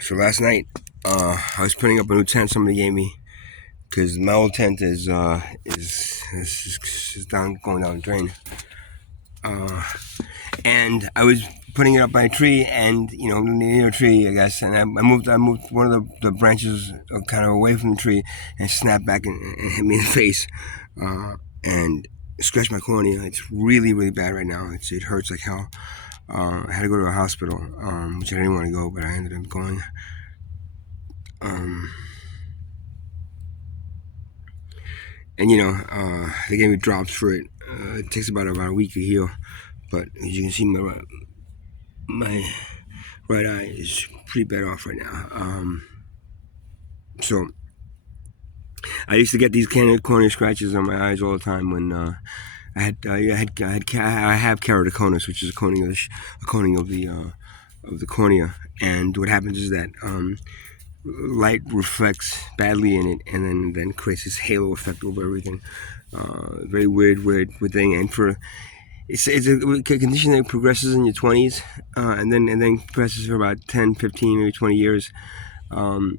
So last night, I was putting up a new tent somebody gave me because my old tent is down going down the drain. And I was putting it up by a tree, and near a tree, I guess. And I moved one of the branches kind of away from the tree, and snapped back and hit me in the face, and scratched my cornea. It's really really bad right now. It hurts like hell. I had to go to a hospital, which I didn't want to go, but I ended up going. And they gave me drops for it. It takes about a week to heal, but as you can see, my right eye is pretty bad off right now. So I used to get these cornea scratches on my eyes all the time when I have keratoconus, which is a coating of the cornea. And what happens is that light reflects badly in it, and then creates this halo effect over everything. Very weird thing. And it's a condition that progresses in your 20s, and then progresses for about 10, 15, maybe 20 years, and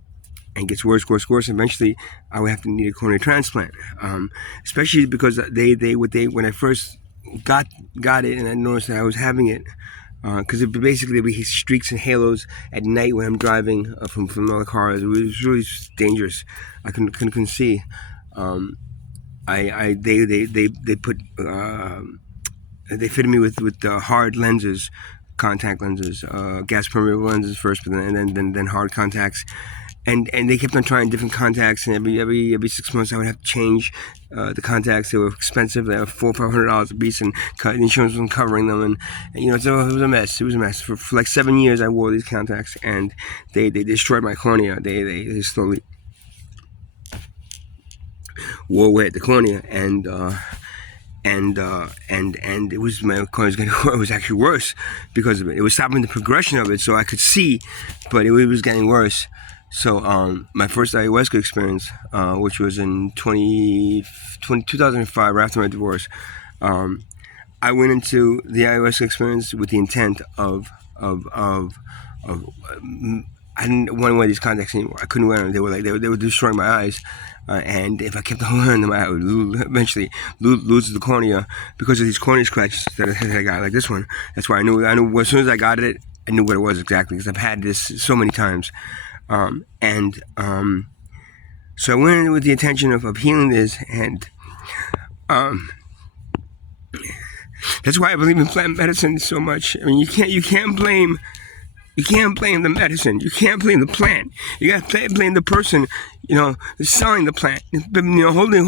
gets worse. Eventually, I would have to need a cornea transplant, especially because when I first got it, and I noticed that I was having it. Because it basically would be streaks and halos at night when I'm driving from another car. It was really dangerous. I couldn't see. They fitted me with hard lenses, contact lenses, gas permeable lenses first, but then hard contacts. And they kept on trying different contacts, and every 6 months I would have to change the contacts. They were expensive. They were $400-500 a piece, and the insurance wasn't covering them. And it was a mess. It was a mess. For like 7 years, I wore these contacts, and they destroyed my cornea. They slowly wore away at the cornea, and it was my cornea was actually worse because of it. It was stopping the progression of it, so I could see, but it was getting worse. So my first Ayahuasca experience, which was in 2005, right after my divorce, I went into the Ayahuasca experience with the intent of I didn't want to wear these contacts anymore. I couldn't wear them. They were destroying my eyes, and if I kept on wearing them, I would eventually lose the cornea because of these cornea scratches that I got, like this one. That's why I knew as soon as I got it, I knew what it was exactly because I've had this so many times. So I went in with the intention of healing this, and that's why I believe in plant medicine so much. I mean, you can't blame the medicine. You can't blame the plant. You got to blame the person, selling the plant. Holding a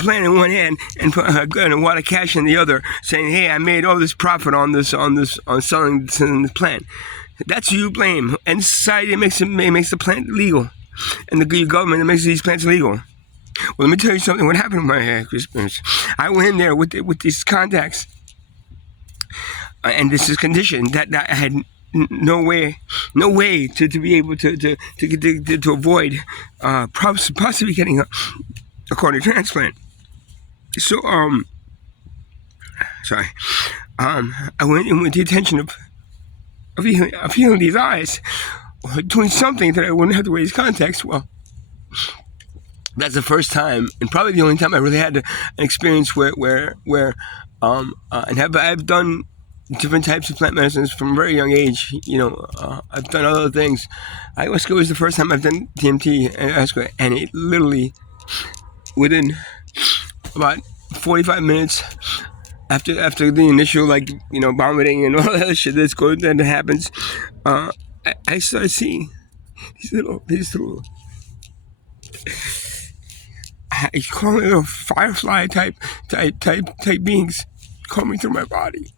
plant in one hand and a wad of cash in the other, saying, "Hey, I made all this profit on selling the plant." That's who you blame. And society makes the plant legal, and the government that makes these plants legal. Well, let me tell you something. What happened in my experience? I went in there with these contacts, and this is conditioned that I had no way to be able to avoid possibly getting a cornea transplant. So I went in with the intention of healing these eyes, or doing something that I wouldn't have to wear these contacts. Well, that's the first time, and probably the only time I really had an experience where I've done different types of plant medicines from a very young age. I've done other things. Ayahuasca was the first time I've done DMT and ayahuasca, and it literally, within about 45 minutes after the initial vomiting and all that other shit that happens, I started seeing these little you call it little firefly type beings coming through my body.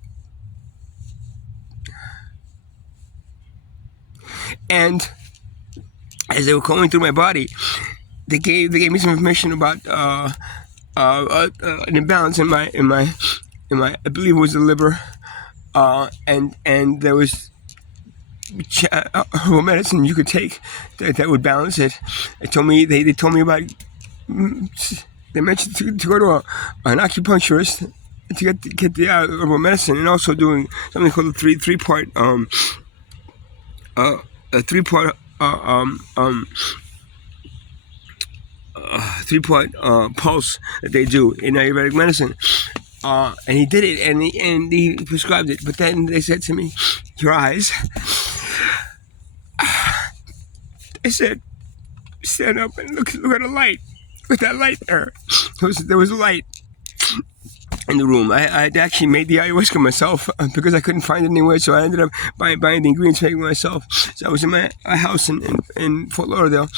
And as they were coming through my body, they gave me some information about an imbalance in my I believe it was the liver, and there was herbal medicine you could take that would balance it. They told me about. They mentioned to go to an acupuncturist to get the herbal medicine, and also doing something called a three-part 3-part pulse that they do in Ayurvedic medicine. And he did it, and he prescribed it. But then they said to me, your eyes. They said, stand up and look at the light. Look at that light there. There was a light in the room. I had actually made the ayahuasca myself because I couldn't find it anywhere, so I ended up buying the ingredients, making it myself. So I was in my house in Fort Lauderdale,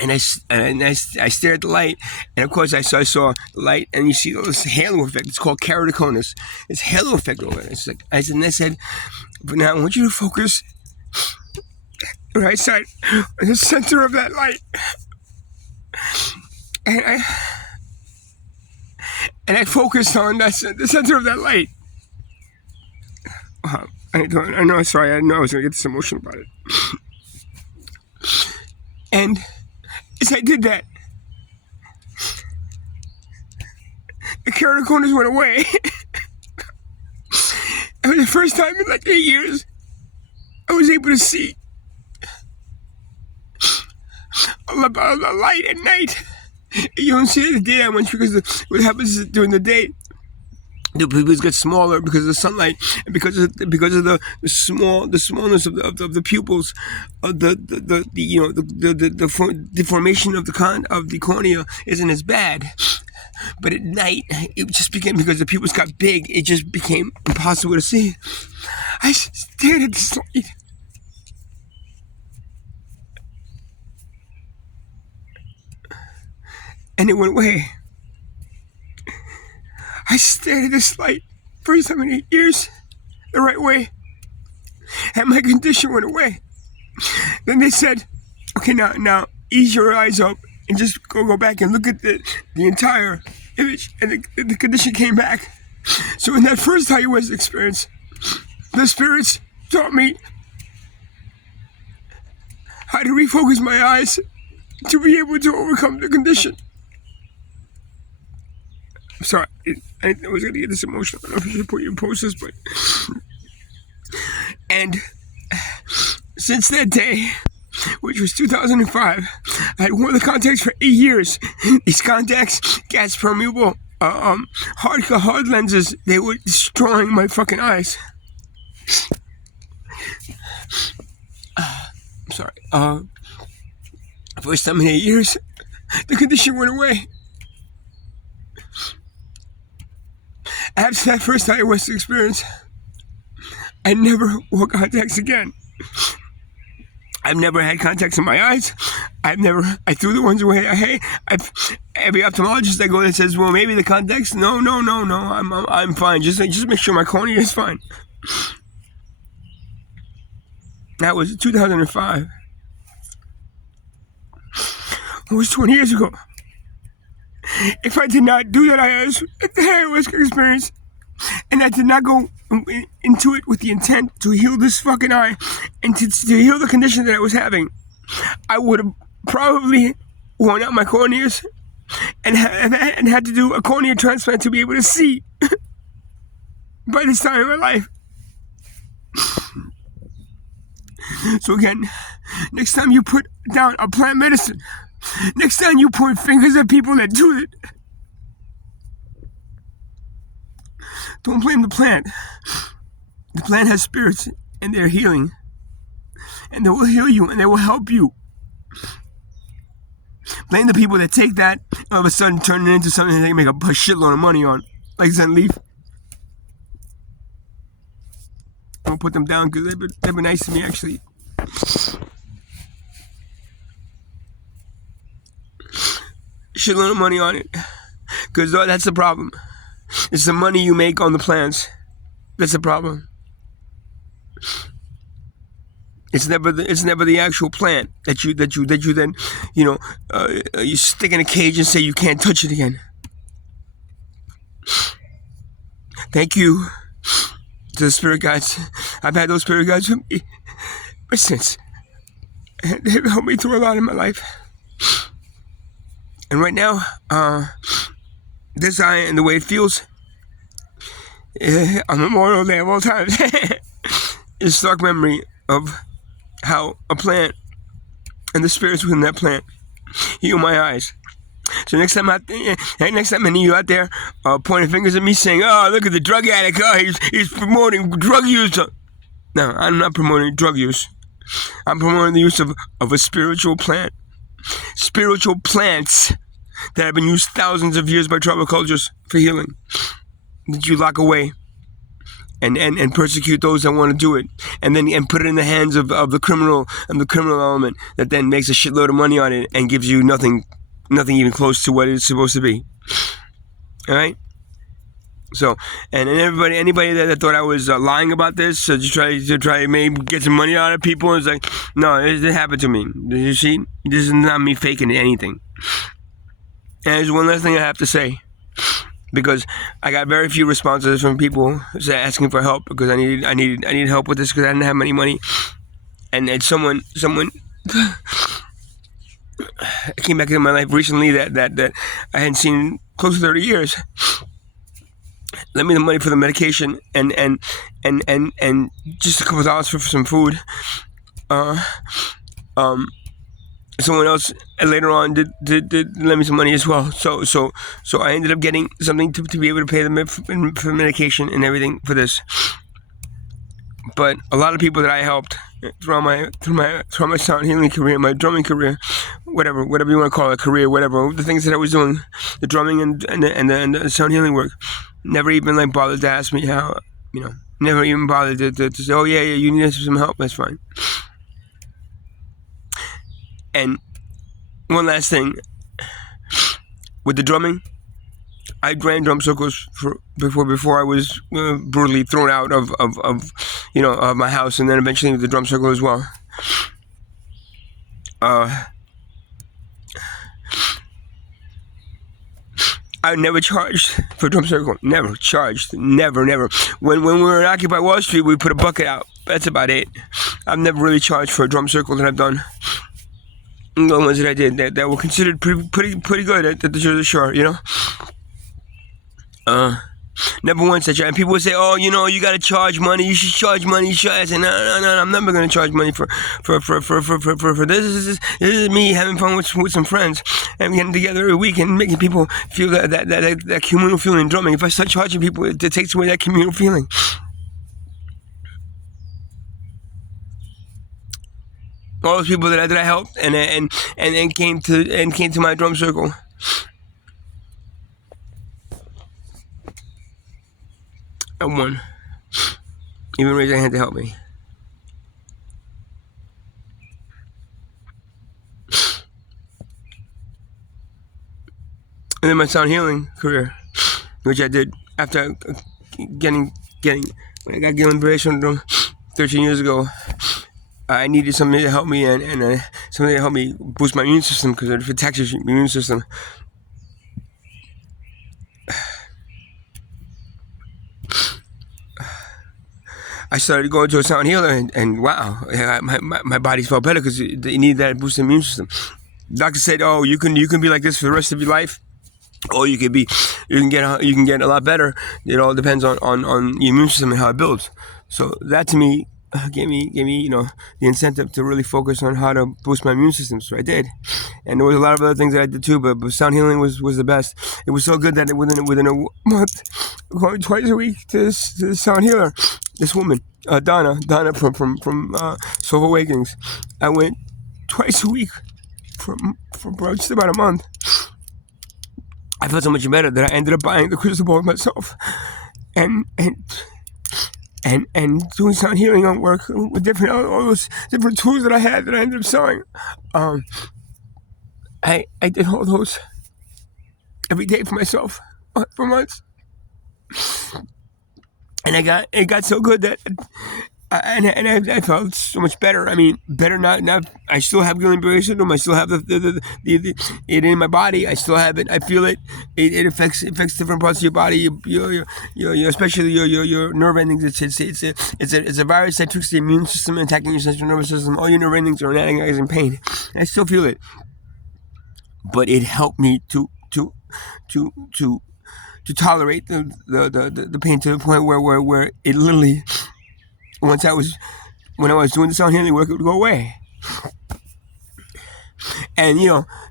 and I stared at the light, and of course I saw the light, and you see this halo effect. It's called keratoconus. It's halo effect over it. It's like I said, but now I want you to focus the right side in the center of that light, and I focused on the center of that light. I know. Sorry, I know I was gonna get this emotional about it, and as I did that, the keratoconus went away. And for the first time in like 8 years, I was able to see a light at night. You don't see it in the day that much because what happens is during the day, the pupils get smaller because of the sunlight, and because of the smallness of the pupils, the deformation of the cornea isn't as bad. But at night, it just became, because the pupils got big, it just became impossible to see. I stared at this light. And it went away. I stared at this light first time in 8 years, the right way, and my condition went away. Then they said, okay, now ease your eyes up and just go back and look at the entire image, and the condition came back. So in that first ayahuasca experience, the spirits taught me how to refocus my eyes to be able to overcome the condition. I'm sorry, I was going to get this emotional. I don't know if I should put you in posters, but... And since that day, which was 2005, I had worn the contacts for 8 years. These contacts, gas permeable, hard lenses, they were destroying my fucking eyes. I'm sorry. First time in 8 years, the condition went away. After that first ayahuasca experience, I never wore contacts again. I've never had contacts in my eyes. I threw the ones away. Every ophthalmologist I go that says, well, maybe the contacts. No. I'm fine. Just make sure my cornea is fine. That was 2005. It was 20 years ago. If I did not do that ayahuasca experience, and I did not go into it with the intent to heal this fucking eye and to heal the condition that I was having, I would have probably worn out my corneas and had to do a cornea transplant to be able to see by this time in my life. So again, next time you put down a plant medicine, next time you point fingers at people that do it, don't blame the plant. The plant has spirits, and they're healing. And they will heal you, and they will help you. Blame the people that take that, and all of a sudden turn it into something they can make a shitload of money on. Like Zen Leaf. Don't put them down, because they've been nice to me, actually. Shitload of money on it. Because that's the problem. It's the money you make on the plants. That's the problem. It's never the actual plant that you then you stick in a cage and say you can't touch it again. Thank you to the spirit guides. I've had those spirit guides with me ever since. They've helped me through a lot in my life. And right now, this eye and the way it feels on Memorial Day of all times is a stark memory of how a plant and the spirits within that plant heal my eyes. So next time any of you out there pointing fingers at me saying, "Oh, look at the drug addict. Oh, he's promoting drug use." No, I'm not promoting drug use. I'm promoting the use of a spiritual plant. Spiritual plants that have been used thousands of years by tribal cultures for healing, that you lock away and persecute those that want to do it, and put it in the hands of the criminal and the criminal element that then makes a shitload of money on it and gives you nothing even close to what it's supposed to be. All right. So, and anybody that thought I was lying about this, to try maybe get some money out of people, is like, no, it happened to me. You see, this is not me faking anything. And there's one last thing I have to say, because I got very few responses from people asking for help, because I needed help with this because I didn't have any money, and someone came back into my life recently that I hadn't seen close to 30 years. Lent me the money for the medication and just a couple of dollars for some food. Someone else later on did lend me some money as well. So I ended up getting something to be able to pay them for the medication and everything for this. But a lot of people that I helped throughout my sound healing career, my drumming career, whatever you want to call it, career, whatever, the things that I was doing, the drumming and the sound healing work, never even bothered to ask me how, never even bothered to say, oh yeah, you need some help, that's fine. And one last thing, with the drumming, I ran drum circles before I was brutally thrown out of my house, and then eventually with the drum circle as well. I never charged for drum circle. Never charged. Never. When we were in Occupy Wall Street, we put a bucket out. That's about it. I've never really charged for a drum circle that I've done. The ones that I did that were considered pretty good at the Jersey Shore, Never once I tried. And people would say, "Oh, you gotta charge money. You should charge money." I said, "No, I'm never gonna charge money for this. This is me having fun with some friends and getting together every week and making people feel that communal feeling in drumming. If I start charging people, it takes away that communal feeling." All those people that I helped and came to my drum circle. And one even raised their hand to help me. And then my sound healing career, which I did after getting when I got Guillain-Barré syndrome 13 years ago. I needed something to help me and something to help me boost my immune system, because it attacks your immune system. I started going to a sound healer, and wow, my body felt better because it needed that boost immune system. Doctor said, "Oh, you can be like this for the rest of your life, or you can get a lot better. It all depends on your immune system and how it builds." So that to me gave me the incentive to really focus on how to boost my immune system. So I did, and there was a lot of other things that I did too, but sound healing was the best. It was so good that within a month, going twice a week to the sound healer, this woman, Donna from Soul Awakenings. I went twice a week for just about a month. I felt so much better that I ended up buying the crystal ball myself, and doing sound healing on work with all those different tools that I had that I ended up selling. I did all those every day for myself for months, and it got so good that I felt so much better. I mean, better not. I still have Guillain-Barré syndrome. I still have it in my body. I still have it. I feel it. It affects different parts of your body. Your especially your nerve endings. It's a virus that tricks the immune system, attacking your central nervous system. All your nerve endings are in agonizing pain. And I still feel it, but it helped me to tolerate the pain to the point where it literally. Once I was when I was doing the sound healing work, it would go away. And,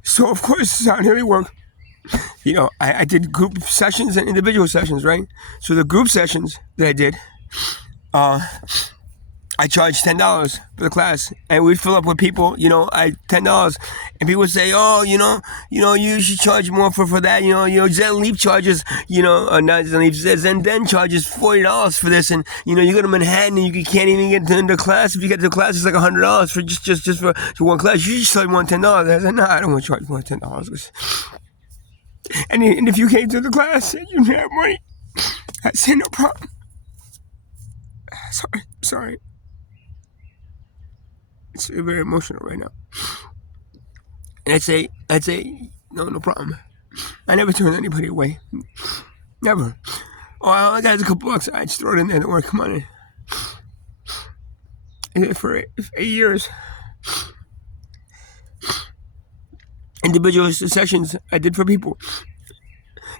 so of course, sound healing work, I did group sessions and individual sessions, right? So the group sessions that I did, I charged $10 for the class, and we'd fill up with people, $10, and people would say, oh, you should charge more for that, Zen Leap charges, not Zen Leap, Zen Den charges $40 for this, and, you go to Manhattan and you can't even get into class. If you get to class, it's like $100 for just for one class. You just charge more than $10. I said, no, I don't want to charge more than $10. And if you came to the class and you didn't have money, I said, no problem. Sorry. It's very emotional right now. And I'd say, no problem. I never turn anybody away. Never. Oh, I got a couple bucks. I'd just throw it in there. Don't worry, come on in. I did it for 8 years. Individual sessions I did for people.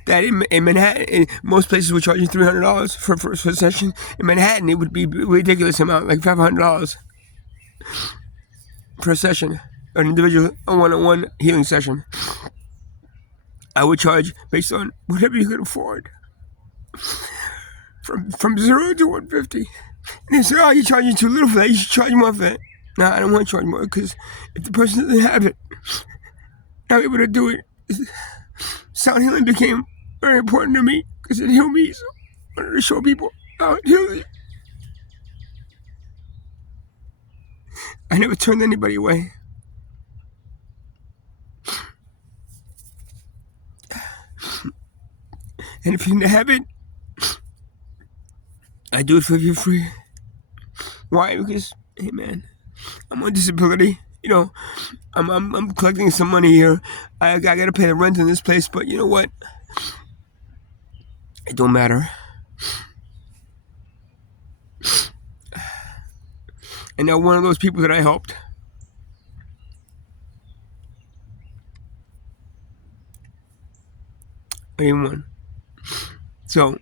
That in Manhattan, in most places were charging $300 for a session. In Manhattan, it would be a ridiculous amount, like $500 per session, an individual one-on-one healing session. I would charge based on whatever you could afford, from 0 to 150. And they said, "Oh, you're charging too little for that. You should charge more for that." No, I don't want to charge more, because if the person doesn't have it, I'm able to do it. Sound healing became very important to me because it healed me. So I wanted to show people how it heals you. I never turned anybody away. And if you didn't have it, I do it for you free. Why? Because, hey man, I'm on disability. I'm collecting some money here. I gotta pay the rent in this place, but you know what? It don't matter. And now one of those people that I helped, I didn't win. So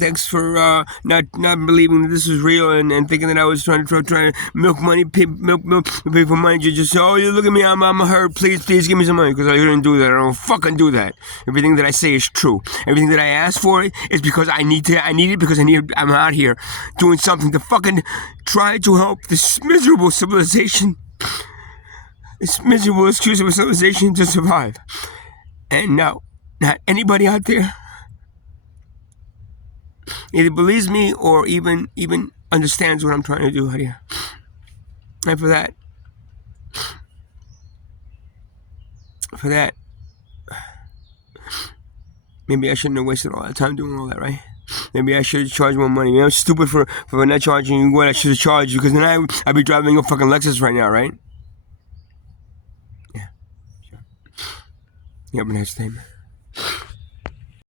thanks for not believing that this was real and thinking that I was trying to milk money, pay for money. Just say, oh, you look at me, I'm hurt. Please give me some money, because I didn't do that. I don't fucking do that. Everything that I say is true. Everything that I ask for is because I need it because I'm out here doing something to fucking try to help this miserable civilization, this miserable excuse of a civilization to survive. And no, not anybody out there either believes me or even understands what I'm trying to do out here. And for that, maybe I shouldn't have wasted all that time doing all that, right? Maybe I should have charged more money. Maybe I'm stupid for not charging what I should have charged, because then I'd be driving a fucking Lexus right now, right? Yeah. Sure. You have a nice day, man.